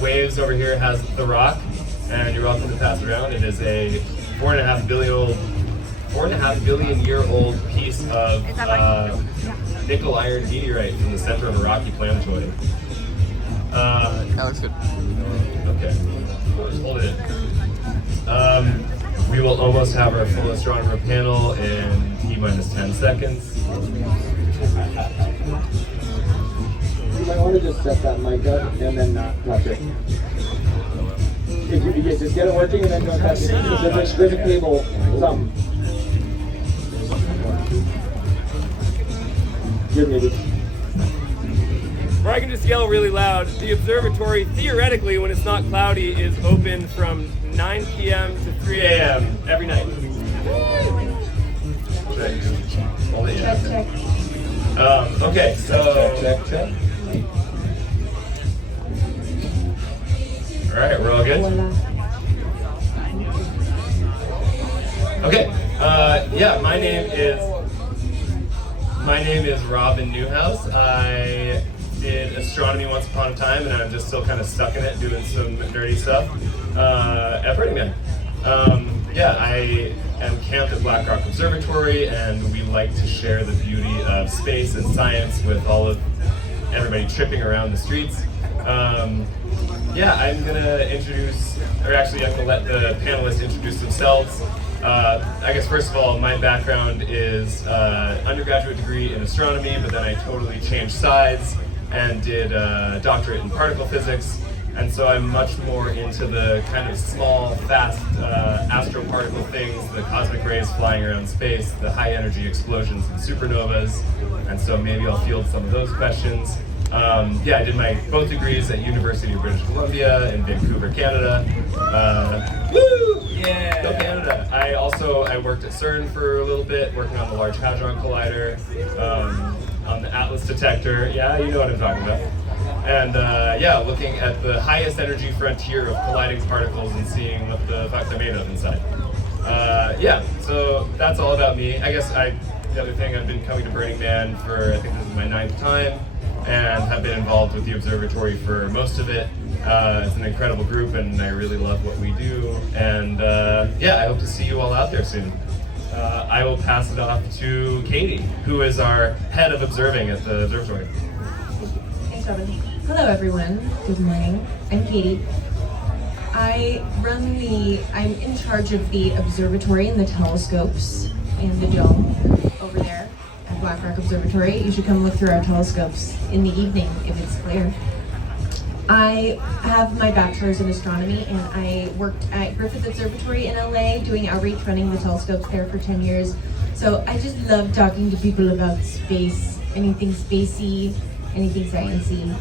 Waves over here has the rock, and you're welcome to pass it around. It is a 4.5 billion year old piece of nickel iron meteorite from the center of a rocky planetoid. That looks good. Okay, just hold it in. We will almost have our full astronomer panel in T-minus 10 seconds. You might want to just set that mic up and then not touch it. If you just get it working and then don't touch it. There's a cable, something. Good, maybe. Or I can just yell really loud. The observatory, theoretically, when it's not cloudy, is open from 9 p.m. to 3 a.m. every night. Check. Okay, so... Check. All right, we're all good? Okay, yeah, my name is Robin Newhouse. I did astronomy once upon a time, and I'm just still kind of stuck in it, doing some nerdy stuff at Burning Man. Yeah, I am camped at Black Rock Observatory, and we like to share the beauty of space and science with all of everybody tripping around the streets. Yeah, I'm gonna let the panelists introduce themselves. I guess first of all, my background is undergraduate degree in astronomy, but then I totally changed sides and did a doctorate in particle physics. And so I'm much more into the kind of small, fast astroparticle things, the cosmic rays flying around space, the high energy explosions and supernovas. And so maybe I'll field some of those questions. Yeah, I did both degrees at University of British Columbia in Vancouver, Canada. Woo! Yeah! Go Canada! I worked at CERN for a little bit, working on the Large Hadron Collider, on the Atlas detector. Yeah, you know what I'm talking about. And yeah, looking at the highest energy frontier of colliding particles and seeing what the fuck they're made of inside. Yeah, so that's all about me. I guess the other thing, I've been coming to Burning Man for, I think this is my 9th time, and have been involved with the observatory for most of it. It's an incredible group, and I really love what we do. And yeah, I hope to see you all out there soon. I will pass it off to Katie, who is our head of observing at the observatory. Thanks, Robin. Hello, everyone. Good morning. I'm Katie. I'm in charge of the observatory and the telescopes in the dome over there at Black Rock Observatory. You should come look through our telescopes in the evening if it's clear. I have my bachelor's in astronomy, and I worked at Griffith Observatory in LA doing outreach, running the telescopes there for 10 years. So I just love talking to people about space, anything spacey, anything sciencey.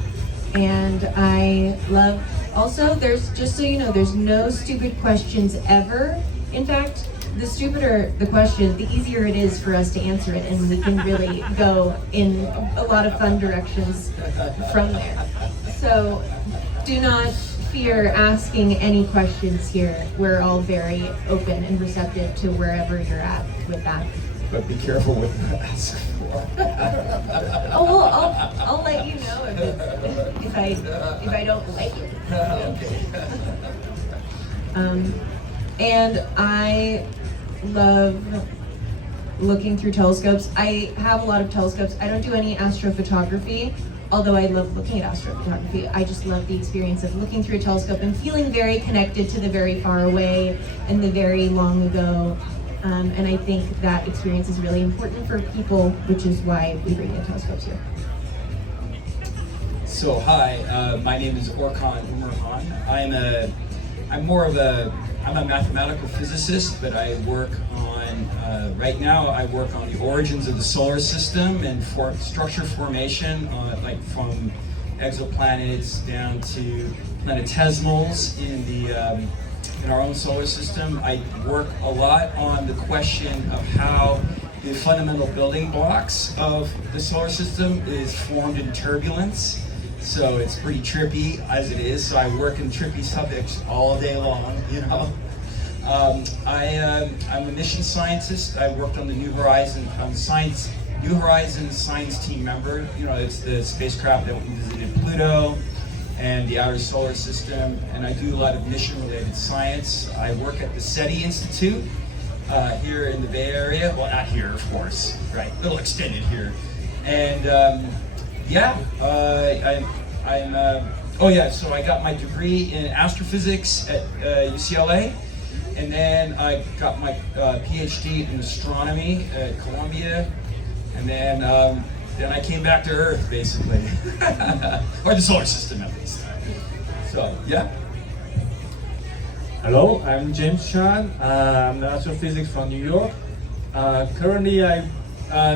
And I love, also, just so you know, there's no stupid questions ever. In fact, the stupider the question, the easier it is for us to answer it, and we can really go in a lot of fun directions from there. So do not fear asking any questions here. We're all very open and receptive to wherever you're at with that. But be careful with that. Oh, well, I'll let you know if I don't like it. And I love looking through telescopes. I have a lot of telescopes. I don't do any astrophotography, although I love looking at astrophotography. I just love the experience of looking through a telescope and feeling very connected to the very far away and the very long ago. And I think that experience is really important for people, which is why we bring the telescopes here. So hi, my name is Orkan Umerhan. I'm a mathematical physicist, but I work on, right now I work on the origins of the solar system and structure formation, like from exoplanets down to planetesimals in our own solar system. I work a lot on the question of how the fundamental building blocks of the solar system is formed in turbulence. So it's pretty trippy as it is. So I work in trippy subjects all day long, you know. I'm a mission scientist. I worked on the New Horizons science team member. You know, it's the spacecraft that visited Pluto and the outer solar system, and I do a lot of mission-related science. I work at the SETI Institute here in the Bay Area. Well, not here, of course, right? A little extended here. And so I got my degree in astrophysics at UCLA, and then I got my PhD in astronomy at Columbia, and then I came back to Earth, basically, or the solar system at least. So, yeah. Hello, I'm James Chan. I'm an astrophysics from New York. Currently,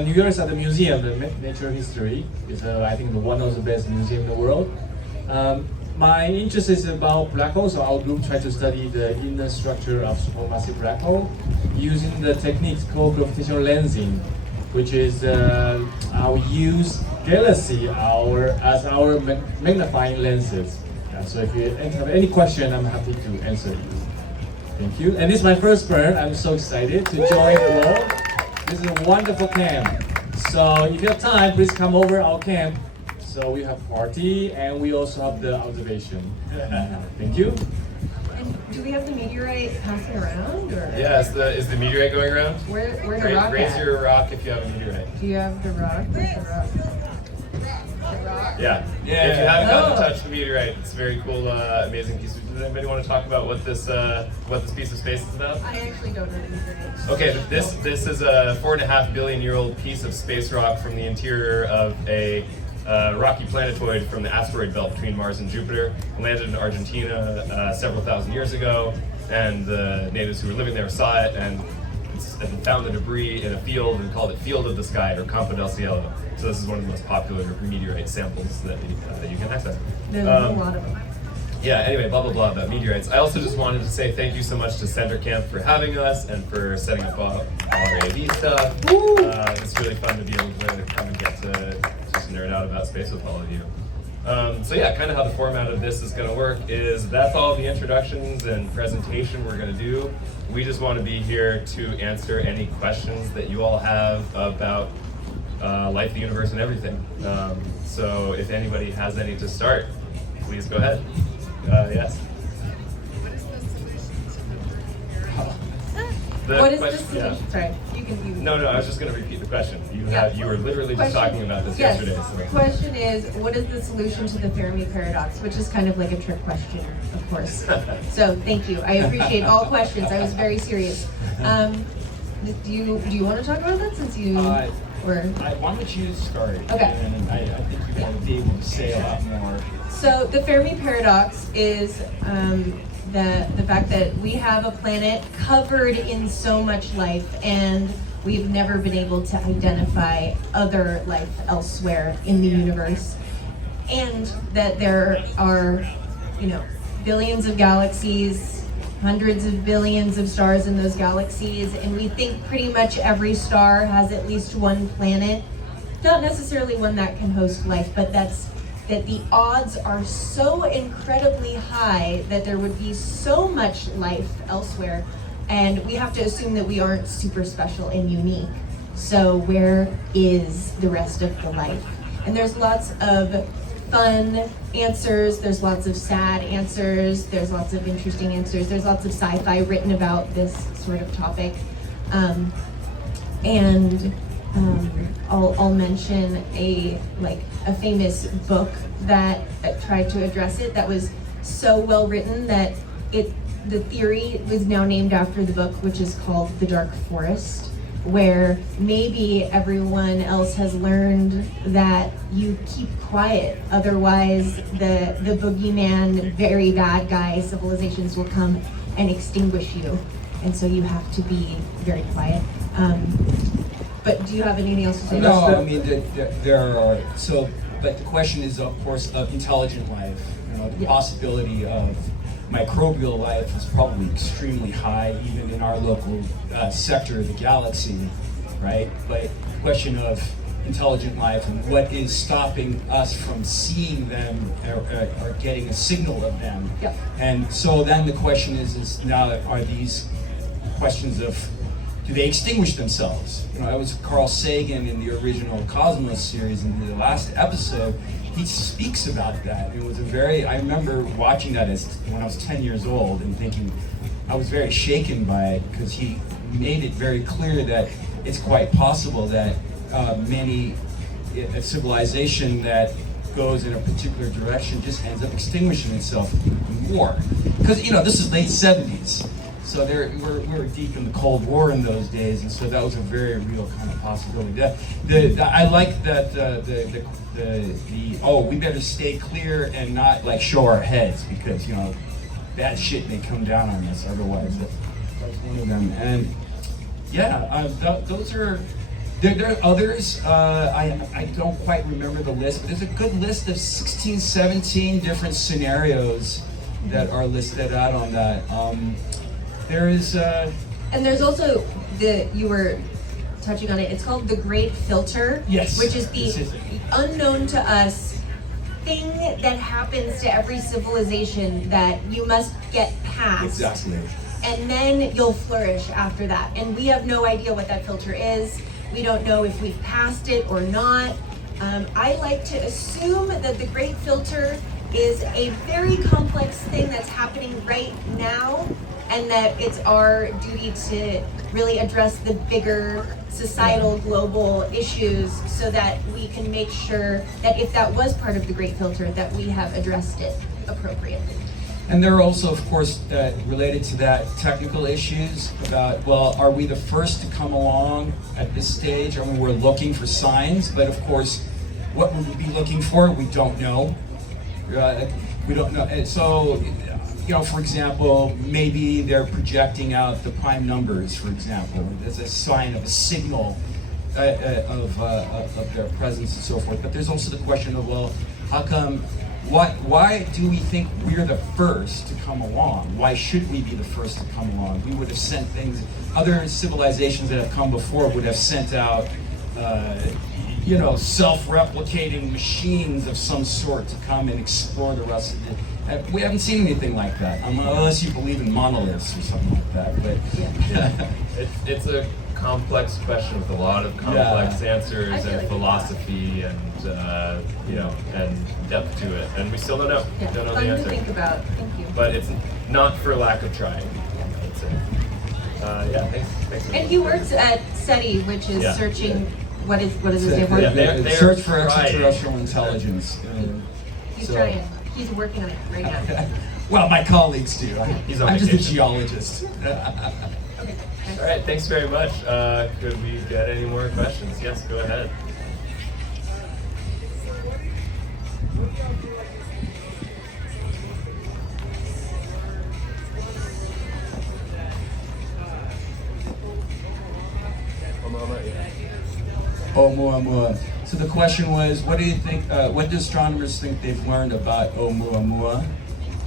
New York is at the Museum of Natural History. It's, I think, one of the best museums in the world. My interest is about black holes, so our group tries to study the inner structure of supermassive black hole using the techniques called gravitational lensing, which is our use galaxy as our magnifying lenses. So if you have any question, I'm happy to answer you. Thank you. And this is my first burn. I'm so excited to join the world. This is a wonderful camp. So if you have time, please come over our camp. So we have party and we also have the observation. Thank you. And do we have the meteorite passing around, or? Yeah, is the meteorite going around? Where the rock Raise at? your rock if you have a meteorite. Do you have the rock? Where's the rock? The rock? Yeah. Yeah. If you haven't gotten Oh. to touch the meteorite, it's a very cool, amazing piece. Does anybody want to talk about what this piece of space is about? I actually don't know the meteorite. Okay, this is a 4.5 billion year old piece of space rock from the interior of a rocky planetoid from the asteroid belt between Mars and Jupiter. It landed in Argentina several thousand years ago, and the natives who were living there saw it and found the debris in a field and called it Field of the Sky, or Campo del Cielo. So this is one of the most popular meteorite samples that you can access. There's a lot of them. Yeah, anyway, blah, blah, blah about meteorites. I also just wanted to say thank you so much to Center Camp for having us and for setting up all our AV stuff. It's really fun to be able to come and get to just nerd out about space with all of you. So yeah, kind of how the format of this is going to work is that's all the introductions and presentation we're going to do. We just want to be here to answer any questions that you all have about life, the universe, and everything. So if anybody has any to start, please go ahead. Yes. What is question- the solution? yeah. Sorry, you can. No, I was just going to repeat the question. Yeah. You were literally just Question- talking about this yes. yesterday. So. Question is, what is the solution to the Fermi paradox? Which is kind of like a trick question, of course. So thank you. I appreciate all questions. I was very serious. Do you want to talk about that since you were? Why don't you start? Okay. And I think you're going to be able to say a lot more. So the Fermi paradox is the fact that we have a planet covered in so much life, and we've never been able to identify other life elsewhere in the universe, and that there are, billions of galaxies, hundreds of billions of stars in those galaxies, and we think pretty much every star has at least one planet. Not necessarily one that can host life, but that the odds are so incredibly high that there would be so much life elsewhere, and we have to assume that we aren't super special and unique. So where is the rest of the life? And there's lots of fun answers, there's lots of sad answers, there's lots of interesting answers, there's lots of sci-fi written about this sort of topic. I'll mention a famous book that tried to address it, that was so well written that the theory was now named after the book, which is called The Dark Forest, where maybe everyone else has learned that you keep quiet, otherwise the boogeyman, very bad guy civilizations will come and extinguish you, and so you have to be very quiet. But do you have anything else to say? No, I mean, there are, but the question is, of course, of intelligent life. The possibility of microbial life is probably extremely high, even in our local sector of the galaxy, right? But the question of intelligent life and what is stopping us from seeing them or getting a signal of them. Yep. And so then the question is now, are these questions of, do they extinguish themselves? That was Carl Sagan in the original Cosmos series in the last episode. he speaks about that. It was I remember watching that when I was 10 years old and thinking, I was very shaken by it, because he made it very clear that it's quite possible that a civilization that goes in a particular direction just ends up extinguishing itself in war. Because, this is late 70s. So we were deep in the Cold War in those days, and so that was a very real kind of possibility. I like that we better stay clear and not like show our heads, because bad shit may come down on us otherwise. That's one of them. And yeah, those are. There are others. I don't quite remember the list, but there's a good list of 16, 17 different scenarios that are listed out on that. There is, and there's also you were touching on it. It's called the Great Filter. Yes. Which is the unknown to us thing that happens to every civilization that you must get past. Exactly. And then you'll flourish after that. And we have no idea what that filter is. We don't know if we've passed it or not. I like to assume that the Great Filter is a very complex thing that's happening right now, and that it's our duty to really address the bigger societal global issues, so that we can make sure that if that was part of the Great Filter, that we have addressed it appropriately. And there are also, of course, related to that, technical issues about, well, are we the first to come along at this stage? I mean, we're looking for signs, but of course, what would we be looking for? We don't know. We don't know. And so, for example, maybe they're projecting out the prime numbers, for example, as a sign of a signal of their presence and so forth. But there's also the question of, well, how come, why do we think we're the first to come along? Why should we be the first to come along? We would have sent things, other civilizations that have come before would have sent out, self-replicating machines of some sort to come and explore the rest of it. We haven't seen anything like that, unless you believe in monoliths or something like that. But it's a complex question with a lot of complex answers and philosophy and and depth to it, and we still don't know. Yeah, Don't know fun the answer. to think about. Thank you. But it's not for lack of trying. I'd say. Thanks. And you worked at SETI, which is searching. What is it stand for? They're Search for trying. Extraterrestrial Intelligence. He's trying. He's working on it right now. Well, my colleagues do. I'm He's on just a vacation. geologist. Okay. All right, thanks very much. Could we get any more questions? Yes, go ahead. Oumuamua. So the question was, what do you think? What do astronomers think they've learned about Oumuamua?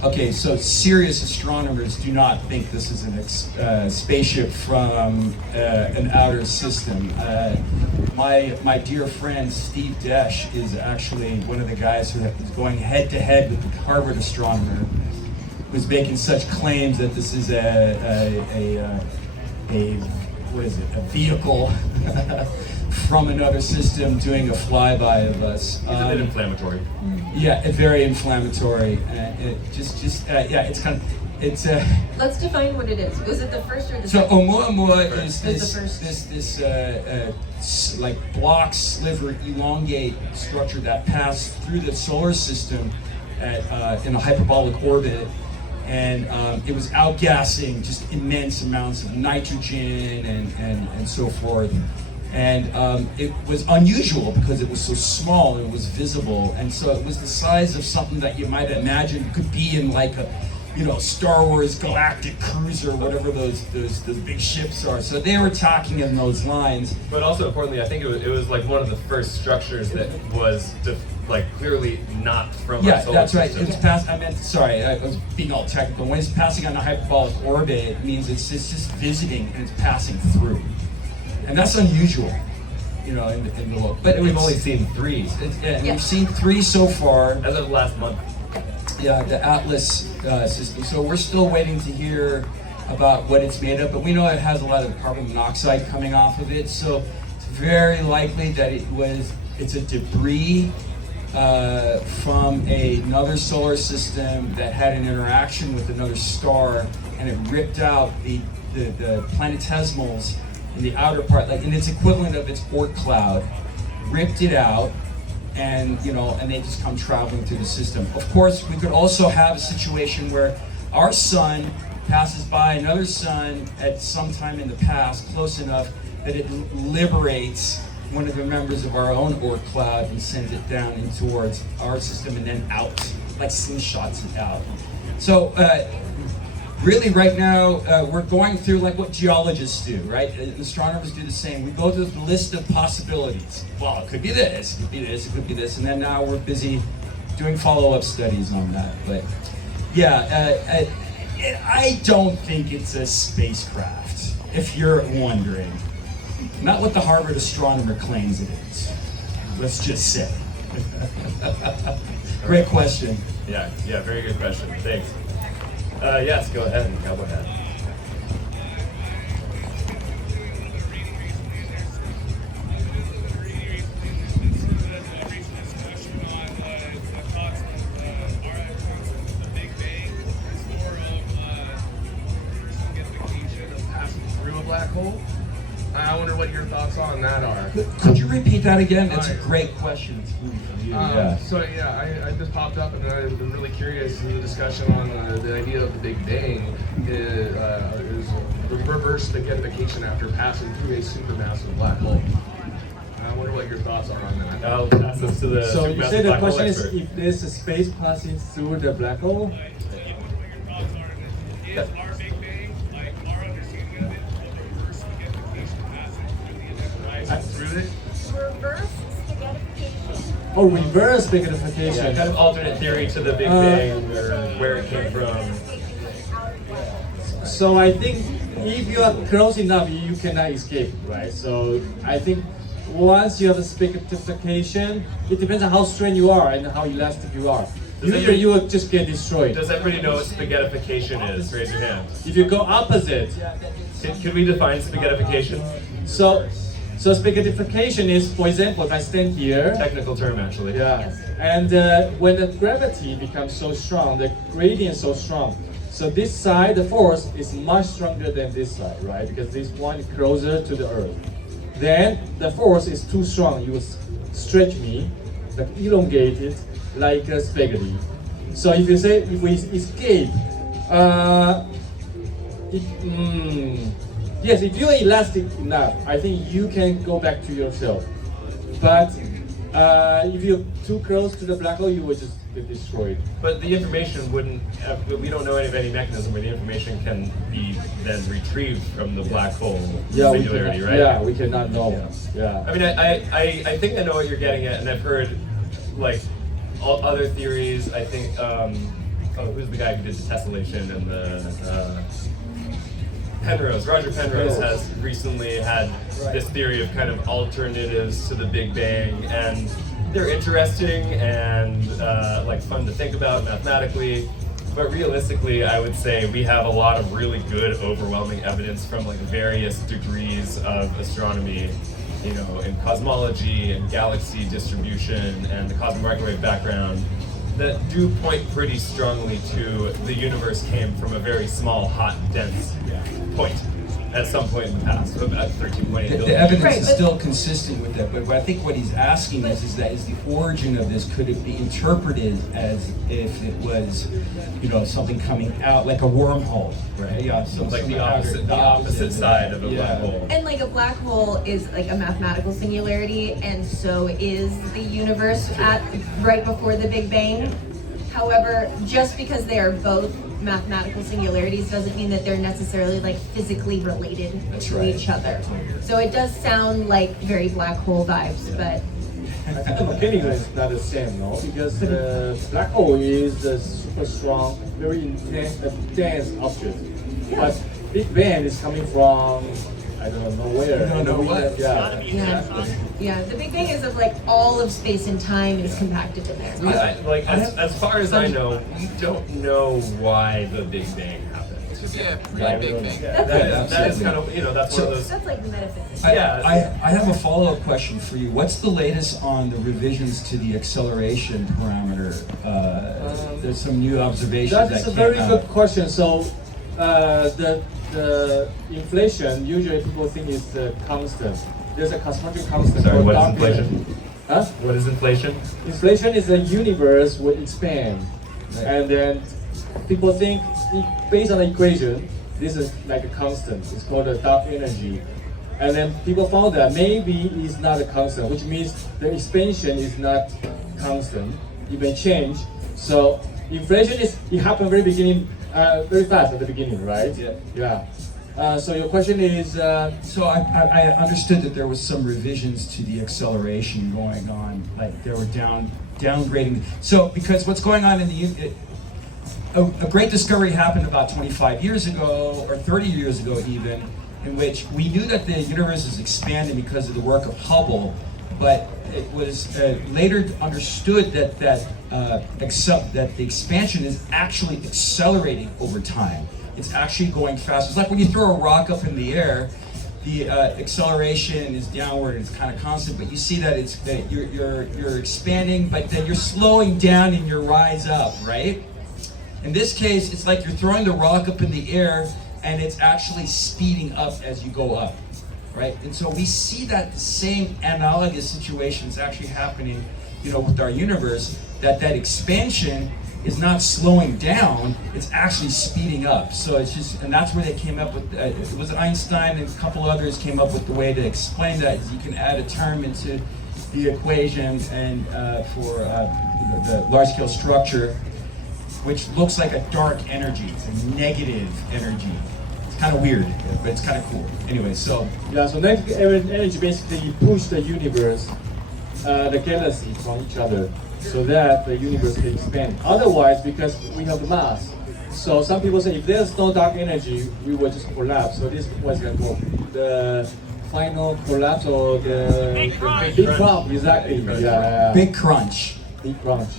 Okay, so serious astronomers do not think this is a spaceship from an outer system. My dear friend Steve Desch is actually one of the guys who is going head to head with the Harvard astronomer, who's making such claims that this is a vehicle from another system doing a flyby of us. It's a bit inflammatory. Yeah, very inflammatory. Let's define what it is. Was it the first or the So second? Oumuamua is It's the this like block, sliver, elongate structure that passed through the solar system in a hyperbolic orbit, and it was outgassing just immense amounts of nitrogen and so forth. And it was unusual because it was so small and it was visible, and so it was the size of something that you might imagine could be in like a, Star Wars galactic cruiser, whatever those big ships are. So they were talking in those lines. But also importantly, I think it was like one of the first structures that was clearly not from our solar that's right. system. It was I was being all technical. When it's passing on a hyperbolic orbit, it means it's just visiting and it's passing through. And that's unusual, in the world. But We've only seen 3 we've seen 3 so far. as of last month. Yeah, the Atlas system. So we're still waiting to hear about what it's made of, but we know it has a lot of carbon monoxide coming off of it. So it's very likely that it's a debris from another solar system that had an interaction with another star, and it ripped out the planetesimals in the outer part, like in its equivalent of its Oort cloud, ripped it out, and and they just come traveling through the system. Of course, we could also have a situation where our sun passes by another sun at some time in the past, close enough that it liberates one of the members of our own Oort cloud and sends it down in towards our system and then out, like slingshots it out. So really right now we're going through like what geologists do, right? And astronomers do the same. We go through the list of possibilities. Well, it could be this, it could be this, it could be this, and then now we're busy doing follow-up studies on that. But yeah, I don't think it's a spacecraft, if you're wondering. Not what the Harvard Astronomer claims it is. Let's just say. Great question. Yeah, very good question. Thanks. Yes, go ahead and go ahead. Black hole. I wonder what your thoughts on that are. Could you repeat that again? That's a Alright. great question. It's really for you. I just popped up and I've been really curious in the discussion on the idea of the Big Bang is the reverse spaghettification after passing through a supermassive black hole. I wonder what your thoughts are on that. I'll pass this to the So you supermassive say the black hole question is expert. if there's a space passing through the black hole? Is our Big Bang, like our understanding of it, the reverse spaghettification passing through it? Reverse spaghettification. Oh, reverse spaghettification. Yeah, kind of alternate theory to the Big Bang or where it came from. So I think if you are close enough, you cannot escape, right? So I think once you have a spaghettification, it depends on how strong you are and how elastic you are. Usually you will just get destroyed. Does everybody know what spaghettification is? Raise your hand. If you go opposite, Could we define spaghettification? so spaghettification is, for example, if I stand here, Technical term, actually. yeah, and when the gravity becomes so strong, the gradient is so strong. So this side, the force is much stronger than this side, right? Because this one is closer to the Earth. Then the force is too strong. You will stretch me, like elongate it, like a spaghetti. So if you say if we escape, yes, if you are elastic enough, I think you can go back to yourself. But if you're too close to the black hole, you will just get destroyed. But the information wouldn't, we don't know of any mechanism where the information can be then retrieved from the black hole singularity, right? Yeah, we cannot know. Yeah. I mean, I think I know what you're getting at, and I've heard like all other theories. I think, who's the guy who did the tessellation and the Penrose? Roger Penrose has recently had this theory of kind of alternatives to the Big Bang, and they're interesting and like fun to think about mathematically. But realistically, I would say we have a lot of really good, overwhelming evidence from like various degrees of astronomy, you know, in cosmology and galaxy distribution and the cosmic microwave background that do point pretty strongly to the universe came from a very small, hot, dense point at some point in the past, about 13.8 billion. The evidence Right, is but- still consistent with that, but I think what he's asking is that is the origin of this, could it be interpreted as if it was, you know, something coming out, like a wormhole, right? Yeah, some Like the outer- opposite side of a yeah. black hole. And like a black hole is like a mathematical singularity, and so is the universe at right before the Big Bang. However, just because they are both mathematical singularities doesn't mean that they're necessarily like physically related That's to right. each other. So it does sound like very black hole vibes, but I think the mechanics is not the same, no? Because the black hole is a super strong, very intense, dense object. But Big Bang is coming from, I don't know where. I don't know what. Yeah. yeah, the Big Bang is of like all of space and time is compacted in there. Like as far as I know, we don't know why the Big Bang happened. Should be a pretty big thing. Yeah, that is kind of, that's one of those. That's like metaphysics. I have a follow-up question for you. What's the latest on the revisions to the acceleration parameter? There's some new observations That that is a came very out. good question. So the inflation, usually people think is constant. There's a cosmological constant. Sorry, called what is dark inflation? energy. Huh? What is inflation? Inflation is the universe will expand, and then people think based on the equation, this is like a constant. It's called a dark energy, and then people found that maybe it's not a constant, which means the expansion is not constant. It may change. So inflation it happened very beginning, very fast at the beginning, right? Yeah. So your question is, So I understood that there was some revisions to the acceleration going on, like they were downgrading. So because what's going on in a great discovery happened about 25 years ago, or 30 years ago even, in which we knew that the universe is expanding because of the work of Hubble, but it was later understood that the expansion is actually accelerating over time. It's actually going fast. It's like when you throw a rock up in the air, the acceleration is downward and it's kind of constant, but you see that you're expanding, but then you're slowing down in your rise up, right? In this case, it's like you're throwing the rock up in the air and it's actually speeding up as you go up, right? And so we see that the same analogous situation is actually happening, with our universe, that expansion is not slowing down, it's actually speeding up. So it's just, and that's where they came up with, it was Einstein and a couple others came up with the way to explain that, is you can add a term into the equation and for the large scale structure, which looks like a dark energy, it's a negative energy. It's kind of weird, but it's kind of cool. Anyway, so. yeah. So negative energy basically push the universe, the galaxy from each other, so that the universe can expand. Otherwise, because we have the mass, so some people say if there's no dark energy, we will just collapse. So this was the final collapse or the big crunch. Exactly. Yeah. Big crunch. Big crunch.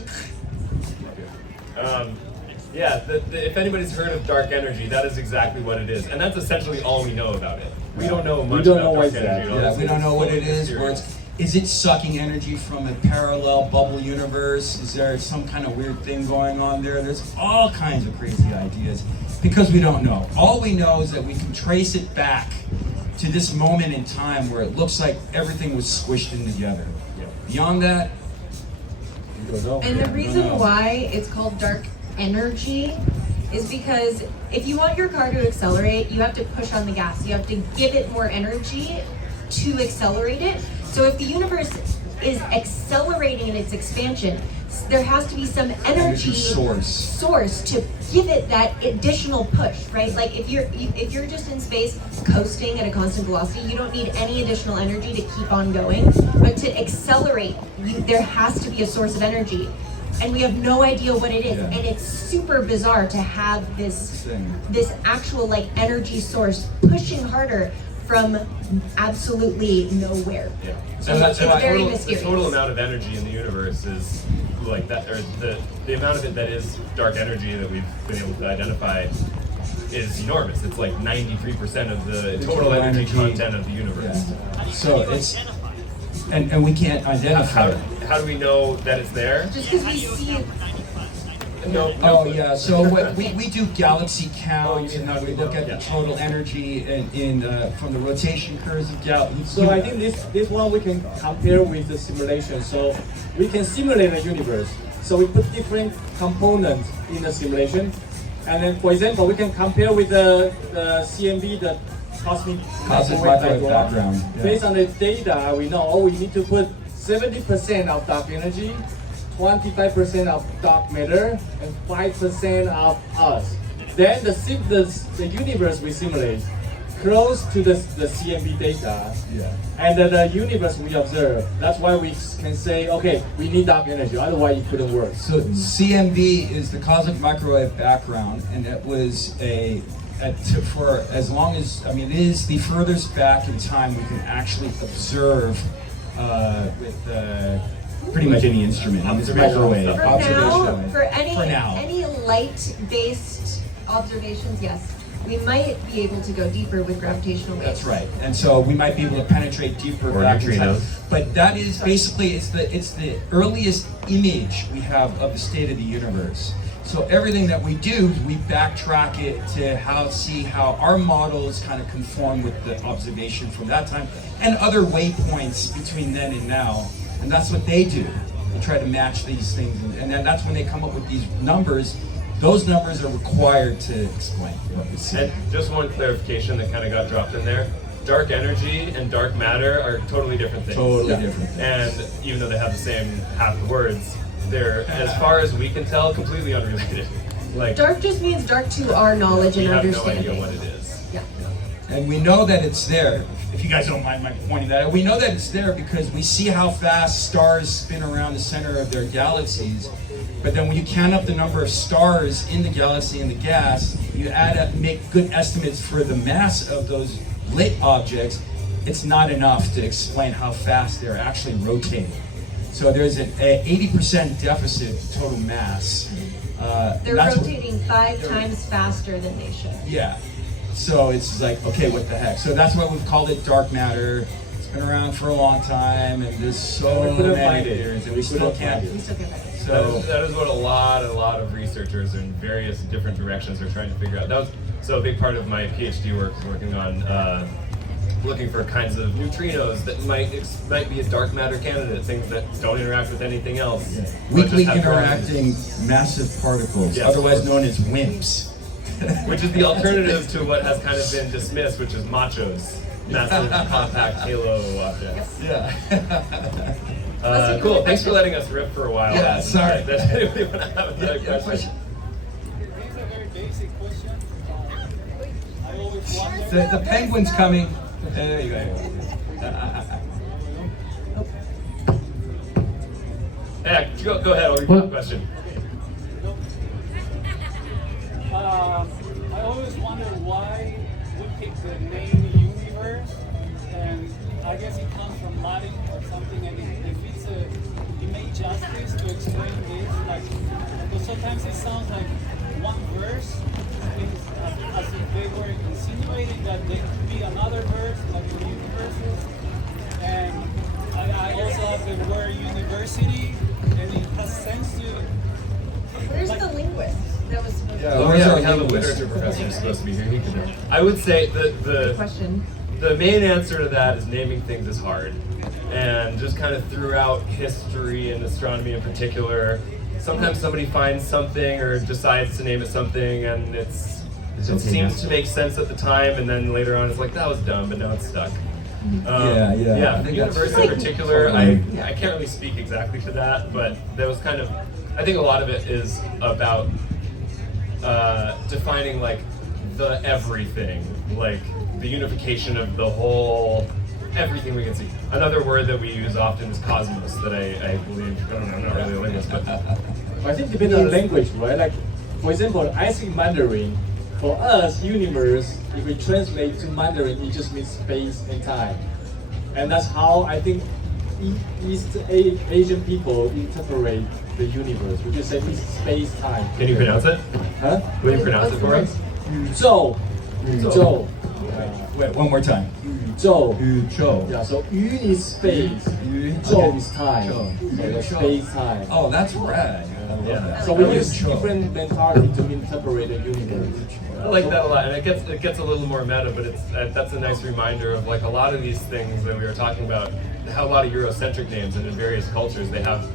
If anybody's heard of dark energy, that is exactly what it is, and that's essentially all we know about it. We don't know much about dark energy. at all. Yeah, we don't know what it is, or is it sucking energy from a parallel bubble universe? Is there some kind of weird thing going on there? There's all kinds of crazy ideas because we don't know. All we know is that we can trace it back to this moment in time where it looks like everything was squished in together. Beyond that, We don't know. And the reason why it's called dark energy is because if you want your car to accelerate, you have to push on the gas. You have to give it more energy to accelerate it. So if the universe is accelerating in its expansion, there has to be some energy source to give it that additional push, right? Like if you're just in space coasting at a constant velocity, you don't need any additional energy to keep on going. But to accelerate, there has to be a source of energy. And we have no idea what it is. And it's super bizarre to have this actual like energy source pushing harder from absolutely nowhere. So it's very mysterious. The total amount of energy in the universe is like that, or the amount of it that is dark energy that we've been able to identify is enormous. It's like 93% of the total energy content of the universe. So it's, and we can't identify it. How do we know that it's there? Just because we see it. So what we do galaxy counts, and then we look at the total energy in from the rotation curves of galaxies. So I think this one we can compare with the simulation. So we can simulate a universe. So we put different components in the simulation, and then for example we can compare with the CMB, the cosmic microwave background. Based on the data we know, we need to put 70% of dark energy, 25% of dark matter, and 5% of us. Then the universe we simulate close to the CMB data, and the universe we observe. That's why we can say, okay, we need dark energy, otherwise it couldn't work. So CMB is the cosmic microwave background, and that was for as long as, it is the furthest back in time we can actually observe with pretty much any instrument. Microwave. For any light-based observations, yes. We might be able to go deeper with gravitational waves. That's right. And so we might be able to penetrate deeper Or back in time. neutrinos. But that is basically, it's the earliest image we have of the state of the universe. So everything that we do, we backtrack it to see how our models kind of conform with the observation from that time and other waypoints between then and now. And that's what they do. They try to match these things. And then that's when they come up with these numbers. Those numbers are required to explain what we see. And just one clarification that kind of got dropped in there. Dark energy and dark matter are totally different things. Totally different things. And even though they have the same half the words, they're, as far as we can tell, completely unrelated. Like, Dark just means dark to our knowledge we and have no understanding. idea what it is. Yeah. And we know that it's there, if you guys don't mind my pointing that out. We know that it's there because we see how fast stars spin around the center of their galaxies. But then when you count up the number of stars in the galaxy and the gas, you add up, make good estimates for the mass of those lit objects, it's not enough to explain how fast they're actually rotating. So there's an 80% deficit to total mass. They're That's what- rotating 5 times faster than they should. Yeah. So it's like, okay, what the heck? So that's why we've called it dark matter. It's been around for a long time, and there's so We couldn't many find it. theories, and We we still couldn't can't. find it. We still get better. So That is what a lot of researchers in various different directions are trying to figure out. That was so a big part of my PhD work was working on looking for kinds of neutrinos that might be a dark matter candidate, things that don't interact with anything else. but weakly just have interacting massive particles, Yes. otherwise known as WIMPs. Which is the alternative to what has kind of been dismissed, which is machos, massive compact halo objects. Yeah. Cool. Thanks for letting us rip for a while. Yeah, sorry. Does anybody want to have another question? This is a very basic question. I always wonder. The penguin's coming. There you go. Yeah, go ahead. I'll repeat the question. I always wonder why we pick the name universe, and I guess it comes from Latin or something. And if it made justice to explain this, like, because sometimes it sounds like one verse is as if they were insinuating that there could be another verse, like the universes. And I also have the word university, and it has sense to. Where's the linguist that was supposed to Oh Where's yeah, our we have a linguist? literature professor who's supposed to be here. He can. I would say the question? the main answer to that is naming things is hard, and just kind of throughout history and astronomy in particular, sometimes somebody finds something or decides to name it something, and it seems to make sense at the time, and then later on it's like that was dumb, but now it's stuck. Yeah. Yeah, I think that's university in fair. particular, I can't really speak exactly to that, but there was kind of, I think a lot of it is about defining like the everything, like the unification of the whole, everything we can see. Another word that we use often is cosmos, that I believe, I don't know, I'm not really a linguist, but I think depending on language, right? Like, for example, I speak Mandarin. For us, universe, if we translate to Mandarin, it just means space and time. And that's how I think East Asian people interpret the universe. We just say it's space time. can you pronounce it? Huh? Will you pronounce it for us? 宇宙. Wait, one more time. 宇宙. 宇宙. Yeah, so 宇 is space. 宇宙 is time. So space time. Oh, that's rad. I love that. So we Oh, use 宇宙. different mentality to interpret the universe. I like that a lot, and it gets a little more meta, but that's a nice reminder of like a lot of these things that we were talking about. How a lot of Eurocentric names, and in various cultures they have,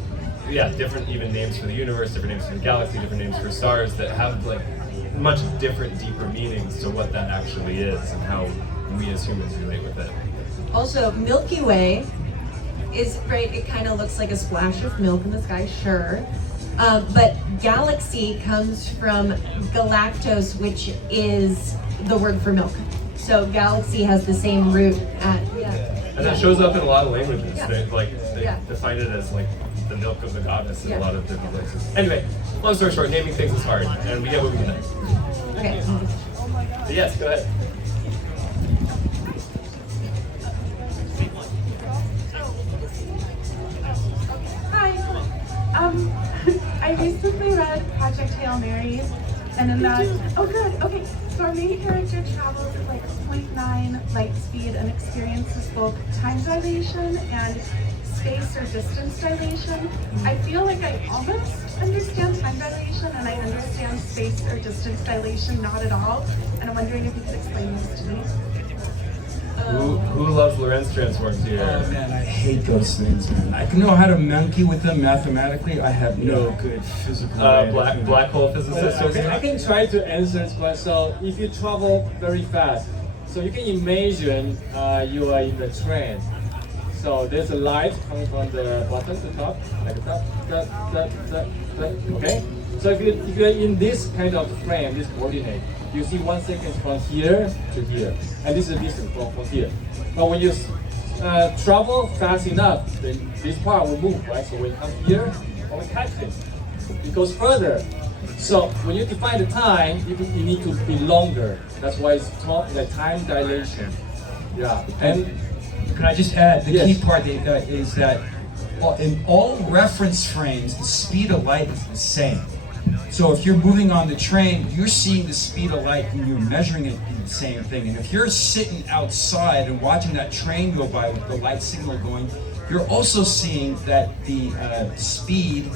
different even names for the universe, different names for the galaxy, different names for stars that have like much different, deeper meanings to what that actually is and how we as humans relate with it. Also, Milky Way is right. It kind of looks like a splash of milk in the sky, sure. But galaxy comes from galactose, which is the word for milk. So galaxy has the same root at And that shows up in a lot of languages. Yeah. They Yeah. define it as like the milk of the goddess in Yeah. a lot of different places. Anyway, long story short, naming things is hard, and we get what we get. Okay. So yes, go ahead. I recently read Project Hail Mary, and in that, oh good, okay. So our main character travels at like 0.9 light speed and experiences both time dilation and space or distance dilation. I feel like I almost understand time dilation and I understand space or distance dilation not at all. And I'm wondering if you could explain this to me. Who loves Lorentz transforms here? Oh man, I hate those things, man. I can know how to monkey with them mathematically. I have no good physical. Black hole physicist. Okay, I can try to answer this question. So if you travel very fast, so you can imagine you are in the train. So there's a light coming from the bottom to top, like that. Okay. So if you're in this kind of frame, this coordinate, you see 1 second from here to here, and this is the distance from here. But when you travel fast enough, then this part will move, right? So when it comes here, when we catch it, it goes further. So when you define the time, you need to be longer. That's why it's called the time dilation. Yeah. And can I just add, the Yes. key part is that in all reference frames, the speed of light is the same. So if you're moving on the train, you're seeing the speed of light and you're measuring it in the same thing. And if you're sitting outside and watching that train go by with the light signal going, you're also seeing that the speed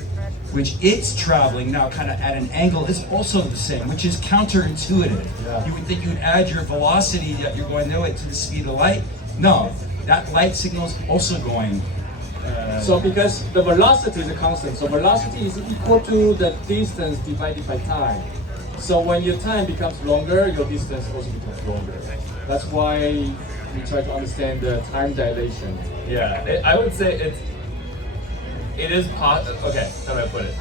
which it's traveling now kind of at an angle is also the same, which is counterintuitive. Yeah. You would think you would add your velocity that you're going to it to the speed of light. No, that light signal is also going. So because the velocity is a constant, so velocity is equal to the distance divided by time. So when your time becomes longer, your distance also becomes longer. That's why we try to understand the time dilation. Yeah, I would say it is okay, how do I put it?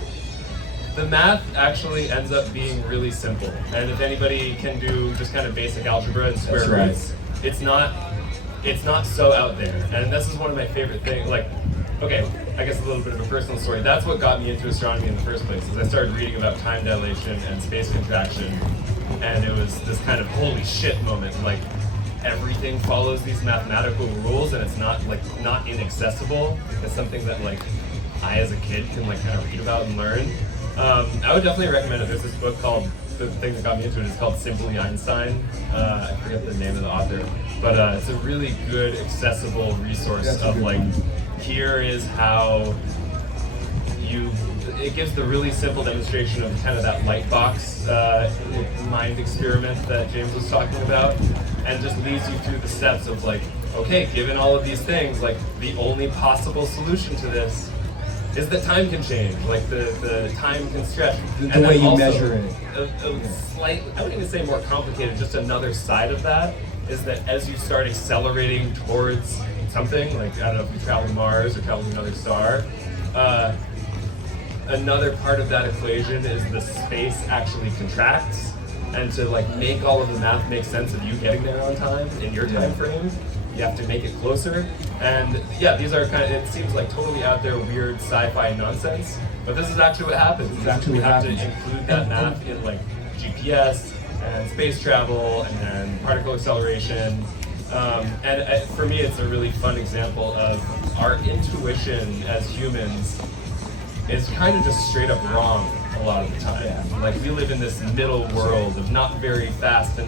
The math actually ends up being really simple. And if anybody can do just kind of basic algebra and square roots, it's not so out there. And this is one of my favorite things. Like, okay, I guess a little bit of a personal story. That's what got me into astronomy in the first place, is I started reading about time dilation and space contraction, and it was this kind of holy shit moment. Like, everything follows these mathematical rules, and it's not inaccessible. It's something that like I as a kid can like kind of read about and learn. I would definitely recommend it. There's this book called, the thing that got me into it is called Simply Einstein. I forget the name of the author, but it's a really good, accessible resource of like, here is how it gives the really simple demonstration of kind of that light box mind experiment that James was talking about, and just leads you through the steps of like, okay, given all of these things, like the only possible solution to this is that time can change, like the time can stretch. The way you measure it. A slight, I wouldn't even say more complicated, just another side of that is that as you start accelerating towards something, like, I don't know if you travel to Mars or travel to another star, another part of that equation is the space actually contracts, and to like make all of the math make sense of you getting there on time in your time frame, you have to make it closer. And yeah, these are kind of, it seems like totally out there weird sci-fi nonsense, but this is actually what happens. Exactly we what have happens. to include that math in like GPS and space travel and particle acceleration. And for me, it's a really fun example of our intuition as humans is kind of just straight up wrong a lot of the time. Yeah. Like, we live in this middle world of not very fast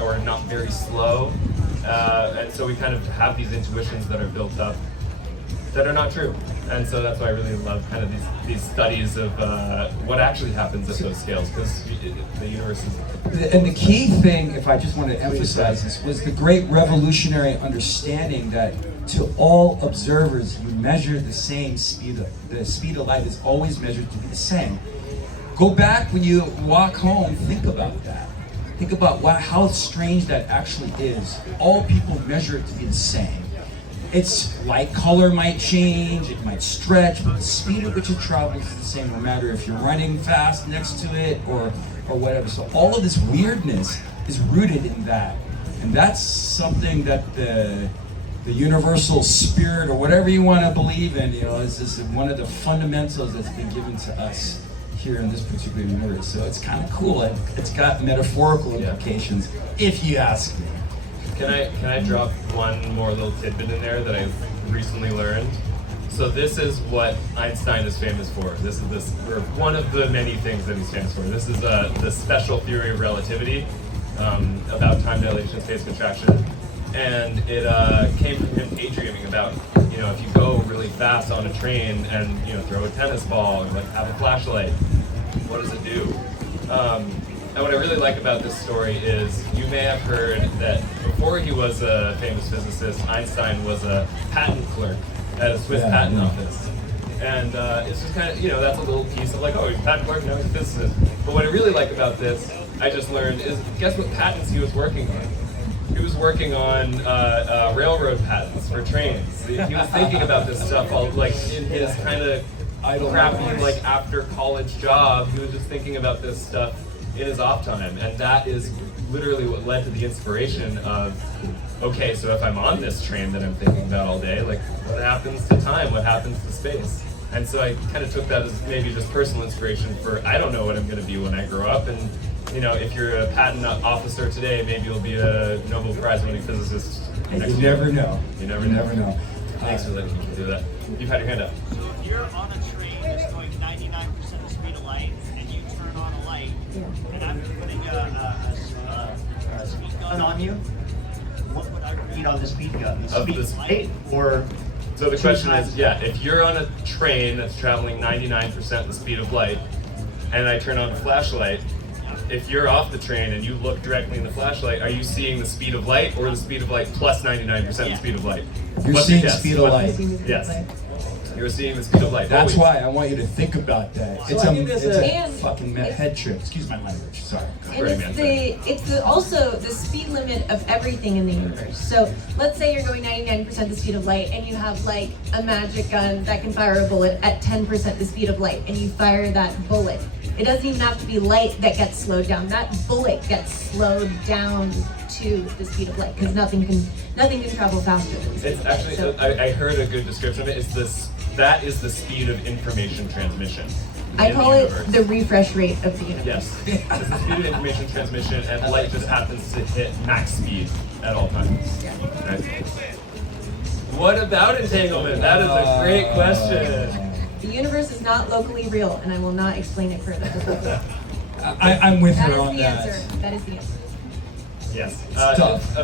or not very slow. And so we kind of have these intuitions that are built up that are not true. And so that's why I really love kind of these studies of what actually happens at those scales, because the universe is... And the key thing, if I just want to emphasize this, was the great revolutionary understanding that to all observers, you measure the same speed. The speed of light is always measured to be the same. Go back when you walk home, think about that. Think about how strange that actually is. All people measure it to be the same. Its light color might change, it might stretch, but the speed at which it travels is the same, no matter if you're running fast next to it or whatever. So all of this weirdness is rooted in that. And that's something that the universal spirit, or whatever you want to believe in, is just one of the fundamentals that's been given to us here in this particular universe. So it's kind of cool. It's got metaphorical implications, if you ask me. Can I drop one more little tidbit in there that I've recently learned? So this is what Einstein is famous for. This is or one of the many things that he's famous for. This is the special theory of relativity. about time dilation, space contraction, and it came from him daydreaming about, if you go really fast on a train and throw a tennis ball and like have a flashlight, what does it do? And what I really like about this story is you may have heard that before he was a famous physicist, Einstein was a patent clerk at a Swiss patent office. And it's just kind of, that's a little piece of like, oh, he's a patent clerk, now he's a physicist. But what I really like about this, I just learned, is guess what patents he was working on? He was working on railroad patents for trains. He was thinking about this stuff all like in his kind of crappy like after college job. He was just thinking about this stuff in his off time, and that is literally what led to the inspiration of, okay, so if I'm on this train that I'm thinking about all day, like what happens to time, what happens to space? And so I kind of took that as maybe just personal inspiration for, I don't know what I'm going to be when I grow up, and if you're a patent officer today, maybe you'll be a Nobel Prize winning physicist next You year. never know. You never know. Thanks for letting me do that. You've had your hand up. So if you're on a train that's going 99% the speed of light and you turn on a light, and I'm putting a speed gun on you, what would I read on the speed gun? The Of speed the of light? Or So the two question times is, if you're on a train that's traveling 99% the speed of light, and I turn on a flashlight, if you're off the train and you look directly in the flashlight, are you seeing the speed of light or the speed of light plus 99% the speed of light? You're What's seeing your the guess? speed of light. Yes. You're seeing the speed of light. That's Always. why I want you to think about that. So It's I a, think there's it's a- a And fucking it's- head trip. Excuse my language. Sorry. And Right, it's also the speed limit of everything in the universe. So let's say you're going 99% the speed of light and you have like a magic gun that can fire a bullet at 10% the speed of light, and you fire that bullet. It doesn't even have to be light that gets slowed down. That bullet gets slowed down to the speed of light because nothing can travel faster than the speed It's of light. actually, So I heard a good description of it. That is the speed of information transmission. I in call the it universe. the refresh rate of the universe. Yes, it's the speed of information transmission, and light just happens to hit max speed at all times. Right? What about entanglement? That is a great question. The universe is not locally real, and I will not explain it further. I'm with That her is on the that. answer. That is the answer. Yes. tough.